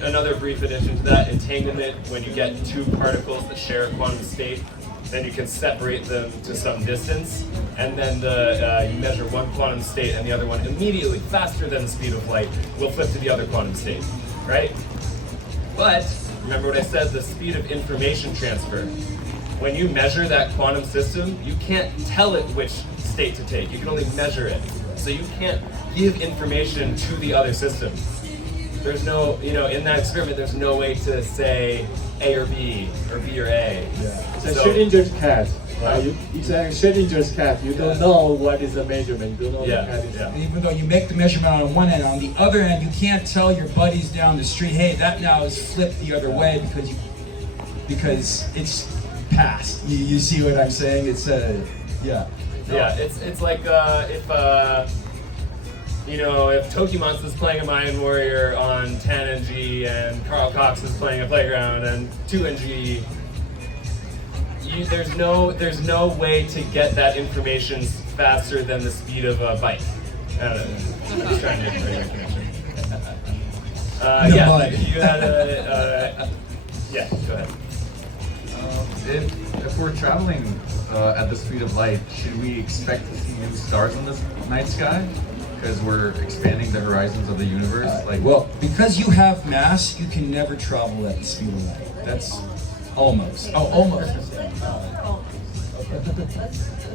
Another brief addition to that, entanglement, when you get two particles that share a quantum state, then you can separate them to some distance, and then you measure one quantum state and the other one immediately, faster than the speed of light, will flip to the other quantum state, right? But, remember what I said, the speed of information transfer. When you measure that quantum system, you can't tell it which state to take. You can only measure it. So you can't give information to the other system. There's no, in that experiment, there's no way to say A or B or B or A. It's a Schrödinger's cat, right? It's a Schrödinger's cat. You don't know what is the measurement. You don't know Yeah, the cat is. yeah. Even though you make the measurement on one end, on the other end, you can't tell your buddies down the street, hey, that now is flipped the other way because it's past. You see what I'm saying? It's yeah. Yeah, it's like if Tokimon's is playing a Mayan Warrior on 10NG and Carl Cox is playing a Playground and 2NG, there's no way to get that information faster than the speed of a bike. I don't know. I'm just trying to make a very good connection. Mud. You had yeah, go ahead. If we're traveling at the speed of light, should we expect to see new stars in the night sky? Because we're expanding the horizons of the universe. Well, because you have mass, you can never travel at the speed of light. That's almost. Oh, almost.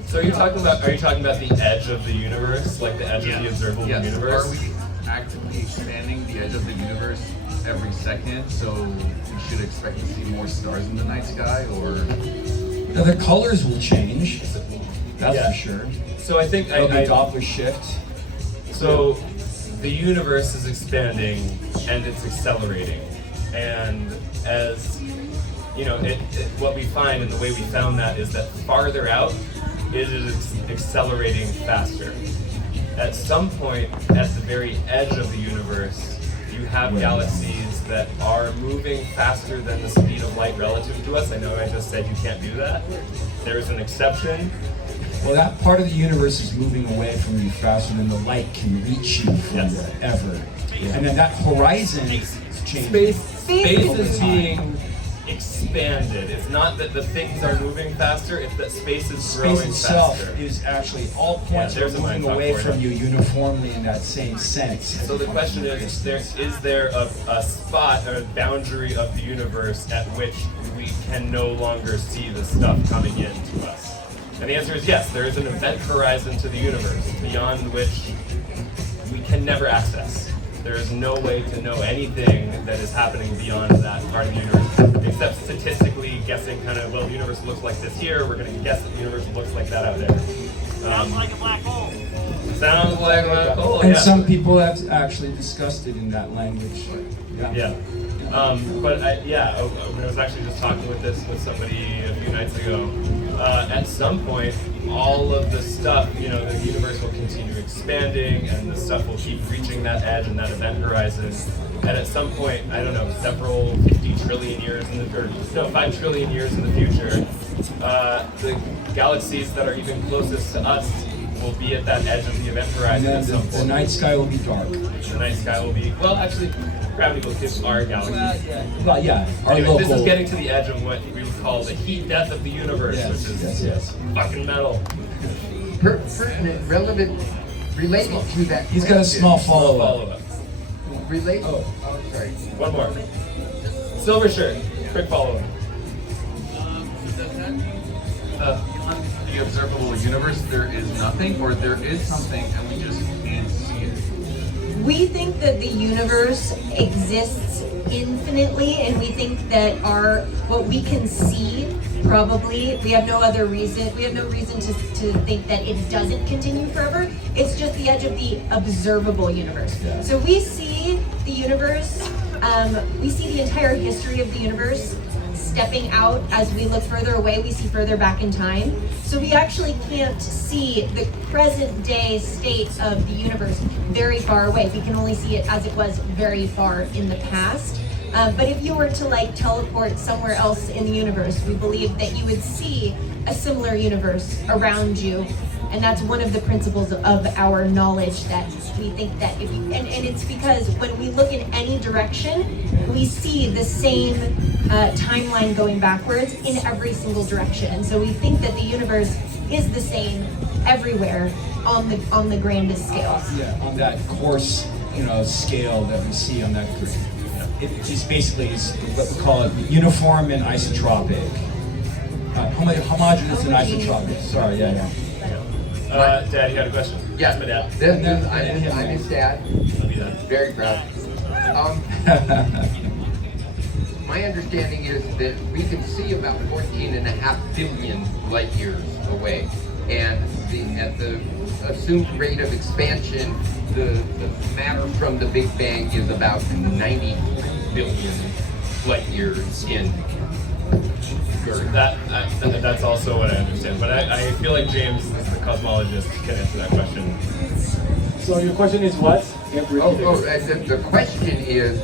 So are you talking about the edge of the universe, like the edge of the observable universe? Are we actively expanding the edge of the universe every second? So we should expect to see more stars in the night sky, or Now, the colors will change. That's Yeah. for sure. So I think There'll be Doppler shift. So the universe is expanding and it's accelerating, and as what we find and the way we found that is that farther out, it is accelerating faster. At some point, at the very edge of the universe, you have galaxies that are moving faster than the speed of light relative to us. I know I just said you can't do that. There is an exception. Well, that part of the universe is moving away from you faster than the light can reach you from ever. Yeah. And then that horizon is changing. Space is being expanded. It's not that the things are moving faster, it's that space is growing Space itself faster. is actually, all points are there's a moving mind away talk for from you uniformly in that same sense. So the question is there a spot, a boundary of the universe at which we can no longer see the stuff coming in to us? And the answer is yes, there is an event horizon to the universe beyond which we can never access. There is no way to know anything that is happening beyond that part of the universe, except statistically guessing kind of, well, the universe looks like this here, we're going to guess that the universe looks like that out there. Sounds like a black hole. Sounds like a black hole, And yeah. some people have actually discussed it in that language. Yeah. But I was actually just talking with somebody a few nights ago. At some point, all of the stuff, the universe will continue expanding, and the stuff will keep reaching that edge and that event horizon. And at some point, I don't know, 50 trillion years 5 trillion years in the future, the galaxies that are even closest to us will be at that edge of the event horizon at some point. The night sky will be dark. The night sky will be, well, actually, gravity will hit our galaxy. Well, yeah, our Anyway, local. this is getting to the edge of what we would call the heat death of the universe, Yes, which is yes. fucking metal. Pertinent, relevant, related to that. He's got a small follow-up. Follow-up. Relate. Oh, sorry. One more. Silver shirt. Quick follow-up. The observable universe, there is nothing, or there is something and we just can't see it. We think that the universe exists infinitely, and we think that what we can see, probably, we have no reason to think that it doesn't continue forever. It's just the edge of the observable universe. Yeah. So we see the universe, we see the entire history of the universe stepping out. As we look further away, we see further back in time. So we actually can't see the present day state of the universe very far away. We can only see it as it was very far in the past. But if you were to teleport somewhere else in the universe, we believe that you would see a similar universe around you. And that's one of the principles of our knowledge, that we think that and it's because when we look in any direction, we see the same timeline going backwards in every single direction. And so we think that the universe is the same everywhere on the grandest scales. Yeah, on that coarse, scale that we see on that grid. It just basically is what we call it uniform and isotropic. Homogeneous and isotropic. Sorry, yeah. Dad, you had a question? Yeah. My dad. I'm his dad. I'll be done. Very proud. My understanding is that we can see about 14.5 billion light years away, and at the assumed rate of expansion, the matter from the Big Bang is about 90 billion light years in. That's also what I understand, but I feel like James, as the cosmologist, can answer that question. So your question is what? The question is,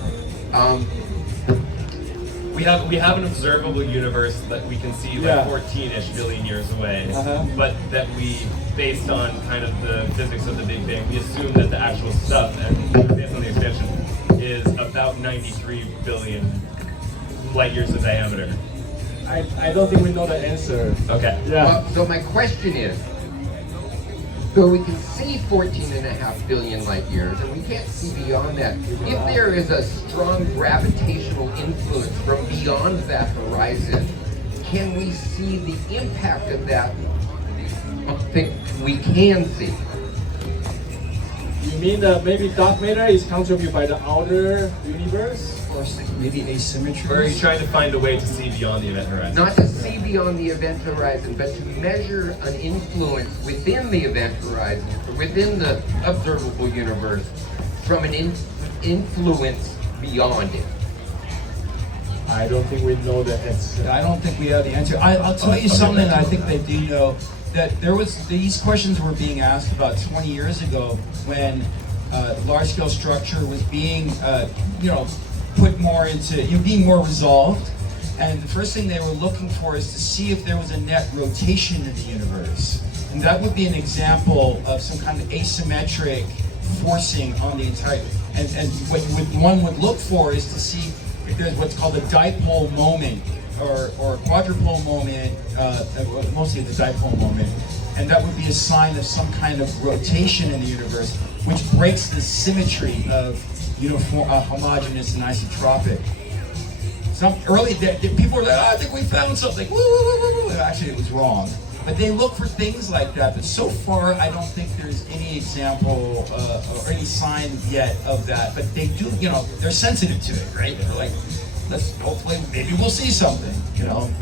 we have an observable universe that we can see 14-ish billion years away, but that we, based on kind of the physics of the Big Bang, we assume that the actual stuff, and based on the expansion, is about 93 billion light years of diameter. I don't think we know the answer. Okay. Yeah. So my question is, so we can see 14.5 billion light years, and we can't see beyond that. If there is a strong gravitational influence from beyond that horizon, can we see the impact of that? I think we can see. You mean that maybe dark matter is contributed by the outer universe? Or maybe asymmetry? Or are you trying to find a way to see beyond the event horizon? Not to see beyond the event horizon, but to measure an influence within the event horizon, within the observable universe, from an influence beyond it. I don't think we know the answer. I don't think we have the answer. I'll tell you something that I think they do know. That these questions were being asked about 20 years ago when large-scale structure was being, put more into, being more resolved. And the first thing they were looking for is to see if there was a net rotation in the universe. And that would be an example of some kind of asymmetric forcing on the entire, and what one would look for is to see if there's what's called a dipole moment or a quadrupole moment, mostly the dipole moment, and that would be a sign of some kind of rotation in the universe, which breaks the symmetry of homogeneous and isotropic. Some early people were like, oh, I think we found something. Woo, woo, woo, woo. Actually, it was wrong. But they look for things like that. But so far, I don't think there's any example or any sign yet of that. But they do, they're sensitive to it, right? They're like, let's hopefully, maybe we'll see something,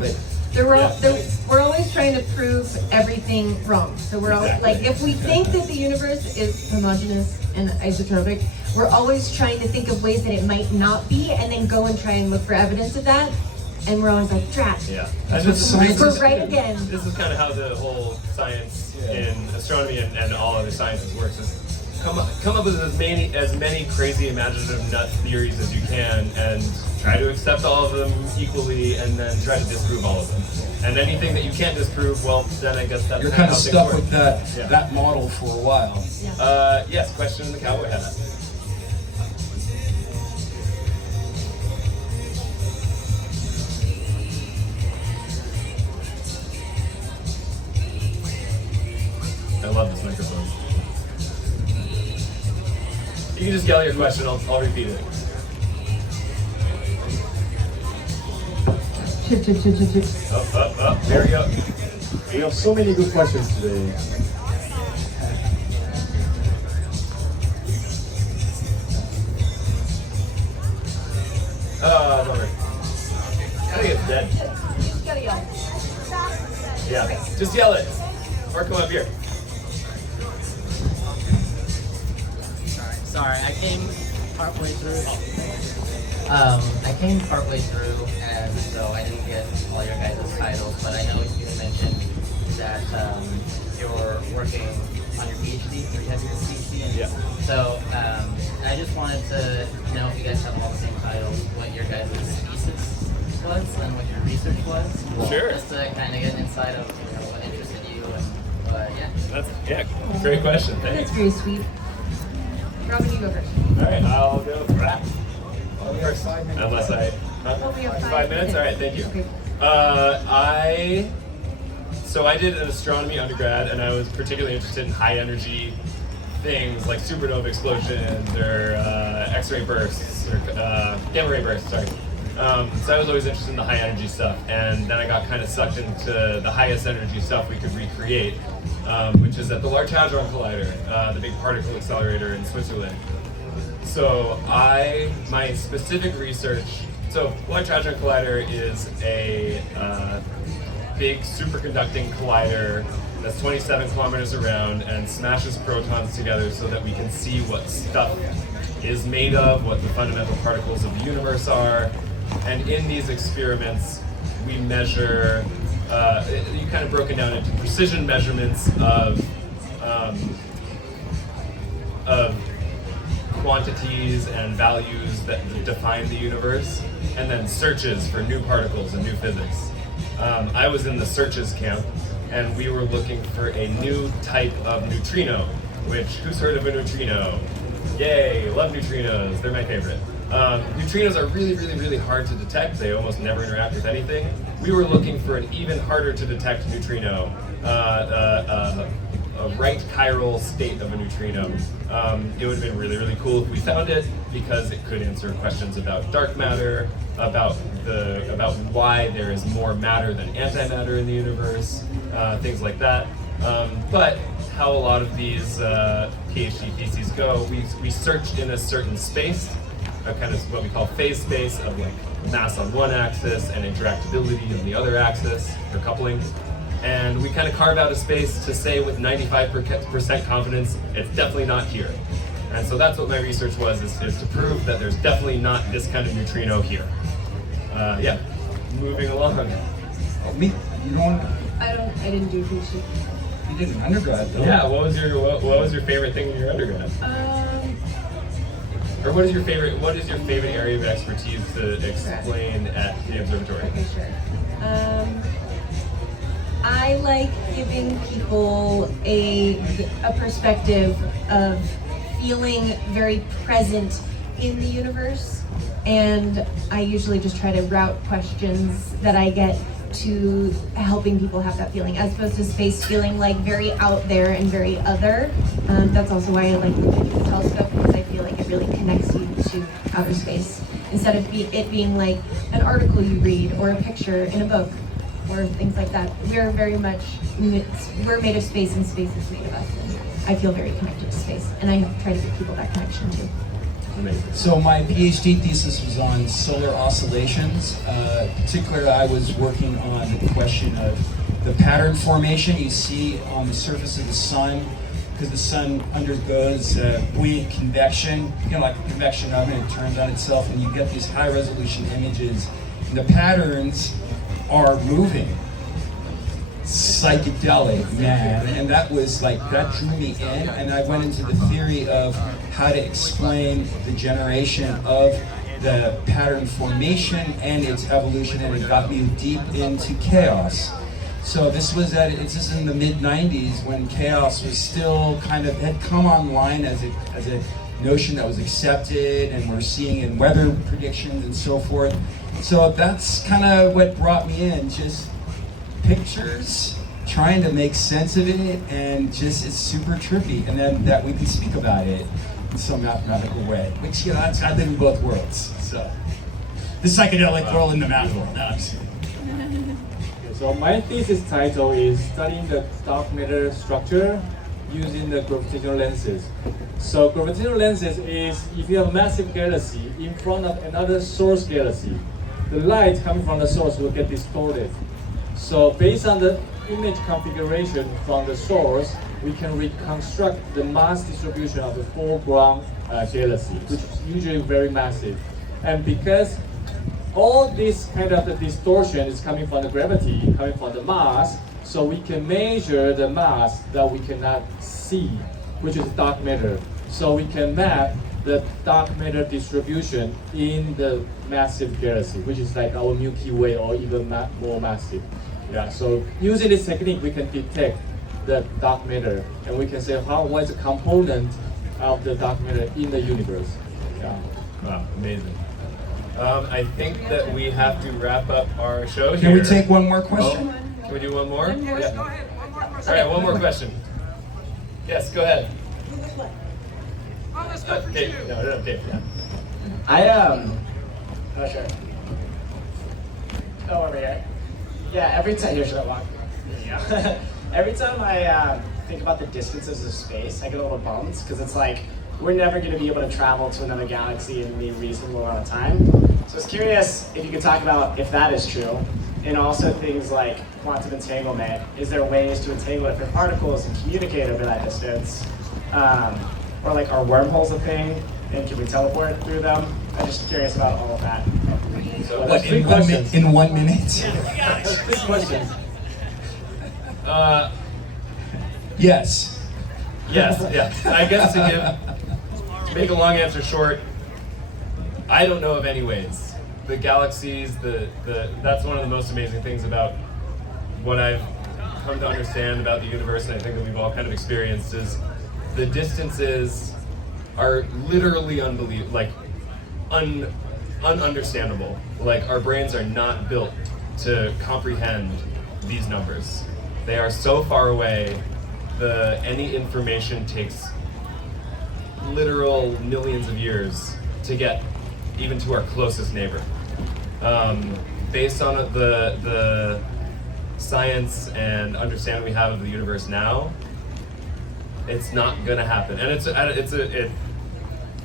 But we're always trying to prove everything wrong. So we're always, like, if we think that the universe is homogeneous and isotropic, we're always trying to think of ways that it might not be, and then go and try and look for evidence of that. And we're always like, drat. Yeah. We're right again. This is kind of how the whole science in astronomy and all other sciences works. Is come up with as many crazy imaginative nut theories as you can, and try to accept all of them equally, and then try to disprove all of them. And anything that you can't disprove, well, then I guess that's you're kind of how things stuck work. with that model for a while. Yes. Question in the cowboy hat. I love this microphone. You can just yell your question, I'll repeat it. Up, there we go. We have so many good questions today. Bummer. I think it's dead. Just gotta yell. Yeah, just yell it. Or come up here. Sorry, I came partway through. And so I didn't get all your guys' titles, but I know you mentioned that you're working on your PhD, or you have your PhD. Yeah. So I just wanted to know if you guys have all the same titles, what your guys' thesis was and what your research was. Sure. Just to kind of get an insight of what interested you and That's great question. That's Thanks. very sweet. Robin, you go first. All right, I'll go first. Unless I. Well, we have 5 minutes? All right, thank you. Okay. I did an astronomy undergrad, and I was particularly interested in high energy things like supernova explosions or X-ray bursts or gamma ray bursts. Sorry. So I was always interested in the high energy stuff, and then I got kind of sucked into the highest energy stuff we could recreate, which is at the Large Hadron Collider, the big particle accelerator in Switzerland. So my specific research, Large Hadron Collider is a big superconducting collider that's 27 kilometers around and smashes protons together so that we can see what stuff is made of, what the fundamental particles of the universe are. And in these experiments, we measure, you kind of broken down into precision measurements of quantities and values that define the universe, and then searches for new particles and new physics. I was in the searches camp, and we were looking for a new type of neutrino, which, who's heard of a neutrino? Yay, love neutrinos, they're my favorite. Neutrinos are really, really, really hard to detect. They almost never interact with anything. We were looking for an even harder to detect neutrino, a right chiral state of a neutrino. It would have been really, really cool if we found it, because it could answer questions about dark matter, about why there is more matter than antimatter in the universe, things like that. But how a lot of these PhD theses go, we searched in a certain space, a kind of what we call phase space of like mass on one axis and interactability on the other axis, or coupling. And we kind of carve out a space to say with 95% confidence, it's definitely not here. And so that's what my research was, is to prove that there's definitely not this kind of neutrino here. Moving along. Me? You don't? I didn't do PhD. You did an undergrad, though. Yeah. What was your favorite thing in your undergrad? Or what is your favorite area of expertise to explain at the observatory? Okay, sure. I like giving people a perspective of feeling very present in the universe, and I usually just try to route questions that I get to helping people have that feeling, as opposed to space feeling like very out there and very other. That's also why I like looking at the telescope, because I feel like it really connects you to outer space, instead of it being like an article you read or a picture in a book or things like that. We're very much, we're made of space and space is made of us. And I feel very connected to space, and I try to give people that connection too. Amazing. So my PhD thesis was on solar oscillations. Particularly, I was working on the question of the pattern formation you see on the surface of the sun, because the sun undergoes buoyant convection, like a convection oven, it turns on itself, and you get these high-resolution images, and the patterns are moving. Psychedelic, man, and that drew me in, and I went into the theory of how to explain the generation of the pattern formation and its evolution, and it got me deep into chaos. So this was it's in the mid-90s, when chaos was still had come online as a notion that was accepted, and we're seeing in weather predictions and so forth. So that's kind of what brought me in, just pictures, trying to make sense of it, and just it's super trippy, and then that we can speak about it in some mathematical way, which, I live in both worlds, so the psychedelic world and the math world. So my thesis title is studying the dark matter structure using the gravitational lenses. So gravitational lenses is, if you have a massive galaxy in front of another source galaxy, the light coming from the source will get distorted. So based on the image configuration from the source, we can reconstruct the mass distribution of the foreground galaxy, which is usually very massive. And because all this kind of the distortion is coming from the gravity, coming from the mass, so we can measure the mass that we cannot see, which is dark matter. So we can map the dark matter distribution in the massive galaxy, which is like our Milky Way or even more massive. Yeah, so using this technique, we can detect the dark matter, and we can say what is the component of the dark matter in the universe. Yeah. Wow, amazing. I think that we have to wrap up our show here. Can we take one more question? Oh, can we do one more? Yeah. Go ahead, one more question. All right, one more question. Yes, go ahead. Oh, let's go for Dave. two. No, Dave. Yeah. Oh sure. Oh, over here. Yeah, every time, here, should I walk? Yeah. Every time I think about the distances of space, I get a little bummed, because it's like, we're never going to be able to travel to another galaxy in a reasonable amount of time. So I was curious if you could talk about if that is true, and also things like quantum entanglement. Is there ways to entangle different particles and communicate over that distance? Or like, are wormholes a thing, and can we teleport through them? I'm just curious about all of that. So What, in 1 minute? Three questions. Yes. Yes, yeah. I guess to make a long answer short, I don't know of any ways. The galaxies, that's one of the most amazing things about what I've come to understand about the universe, and I think that we've all kind of experienced, is the distances are literally ununderstandable. Like, our brains are not built to comprehend these numbers. They are so far away. Any information takes literal millions of years to get even to our closest neighbor. Based on the science and understanding we have of the universe now, it's not gonna happen. And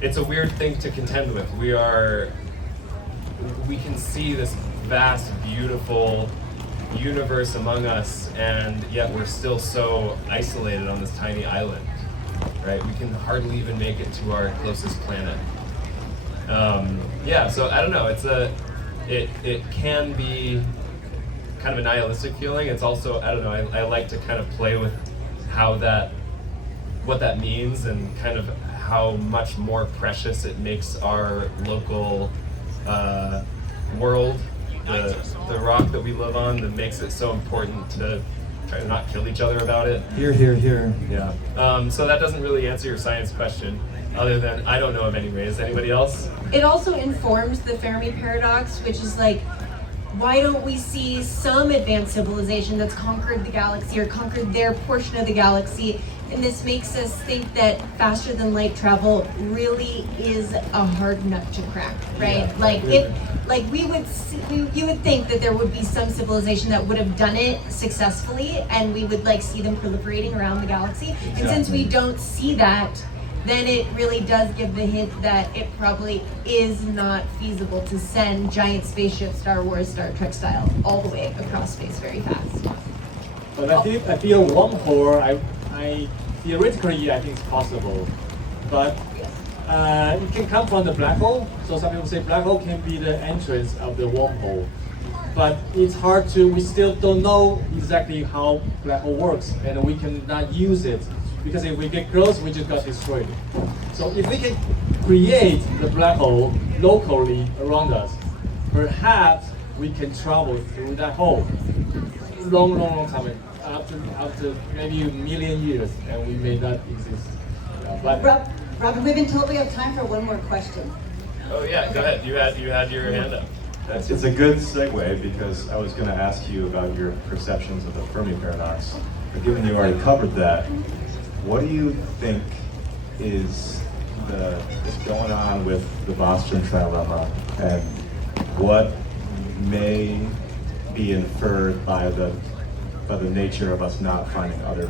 it's a weird thing to contend with. We can see this vast, beautiful universe among us, and yet we're still so isolated on this tiny island, right? We can hardly even make it to our closest planet. Yeah, so I don't know. It can be kind of a nihilistic feeling. It's also, I don't know. I like to kind of play with what that means, and kind of how much more precious it makes our local world. The rock that we live on, that makes it so important to try to not kill each other about it. Here, here, here. Yeah. So that doesn't really answer your science question, other than I don't know of any ways. Anybody else? It also informs the Fermi paradox, which is like, why don't we see some advanced civilization that's conquered the galaxy or conquered their portion of the galaxy? And this makes us think that faster than light travel really is a hard nut to crack, right? Yeah, You would think that there would be some civilization that would have done it successfully, and we would like see them proliferating around the galaxy. Exactly. And since we don't see that, then it really does give the hint that it probably is not feasible to send giant spaceships, Star Wars, Star Trek style, all the way across space very fast. But I feel wormhole, I theoretically I think it's possible, but it can come from the black hole. So some people say black hole can be the entrance of the wormhole, but it's hard to. We still don't know exactly how black hole works, and we cannot use it because if we get close, we just got destroyed. So if we can create the black hole locally around us, perhaps we can travel through that hole. Long time. After maybe a million years, and we may not exist. Yeah, Robin, we've been told we have time for one more question. Oh yeah, go ahead. You had your hand up. It's a good segue because I was going to ask you about your perceptions of the Fermi paradox. But given you already covered that, what do you think is going on with the Bostrom trilemma, and what may be inferred by the nature of us not finding other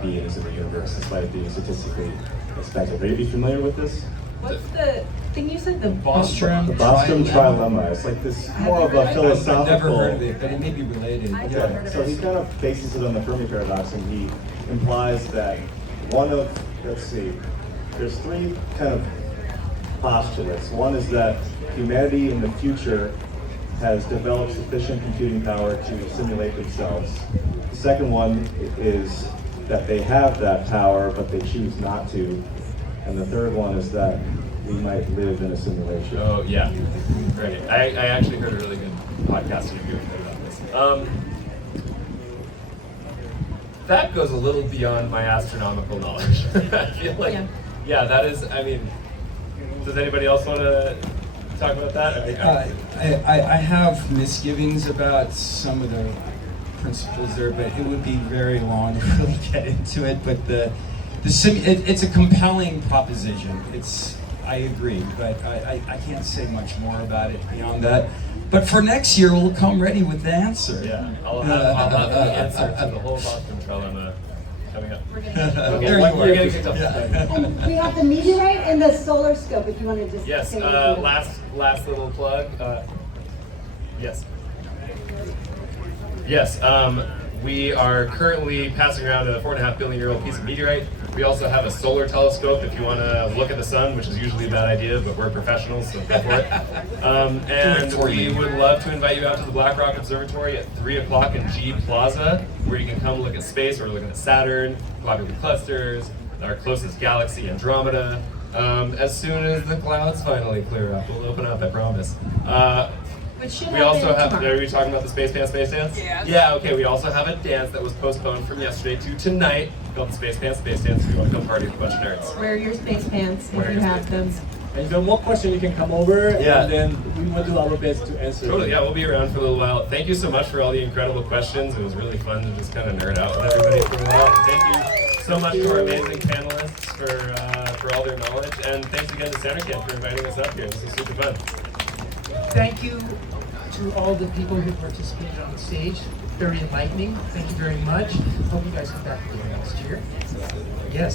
beings in the universe, despite it being statistically expected? Are you familiar with this? What's the thing you said? The Bostrom trilemma. It's like this more of a philosophical. I've never heard of it, but it may be related. Okay, so he kind of bases it on the Fermi paradox, and he implies that there's three kind of postulates. One is that humanity in the future has developed sufficient computing power to simulate themselves. The second one is that they have that power, but they choose not to. And the third one is that we might live in a simulation. Oh yeah, great. I actually heard a really good podcast interview about this. That goes a little beyond my astronomical knowledge. I feel like, yeah, that is. I mean, does anybody else want to talk about that? I have misgivings about some of the principles there, but it would be very long to really get into it. But it's a compelling proposition. I agree, but I can't say much more about it beyond that. But for next year, we'll come ready with the answer. Yeah, I'll have the answer to the whole Bostrom trilemma coming up. There you are. And we have the meteorite and the solar scope, if you want to just Yes, say anything. last little plug. Yes. Yes, we are currently passing around a 4.5 billion year old piece of meteorite. We also have a solar telescope if you want to look at the sun, which is usually a bad idea, but we're professionals, so go for it. And we would love to invite you out to the Black Rock Observatory at 3 o'clock in G Plaza, where you can come look at space. We're looking at Saturn, globular clusters, our closest galaxy, Andromeda. As soon as the clouds finally clear up, we'll open up, I promise. We also have, are we talking about the Space Dance? Yes. Yeah, okay, we also have a dance that was postponed from yesterday to tonight called the Space Dance. If you want to come party with a bunch of nerds. Wear your space pants if you have them. And if you have more questions, you can come over, Yeah. and then we will do our best to answer. Totally, yeah, we'll be around for a little while. Thank you so much for all the incredible questions. It was really fun to just kind of nerd out with everybody for a while. Thank you so much to our amazing panelists for all their knowledge, and thanks again to CenterCamp for inviting us up here. This is super fun. Thank you to all the people who participated on the stage. Very enlightening. Thank you very much. Hope you guys come back again next year. Yes.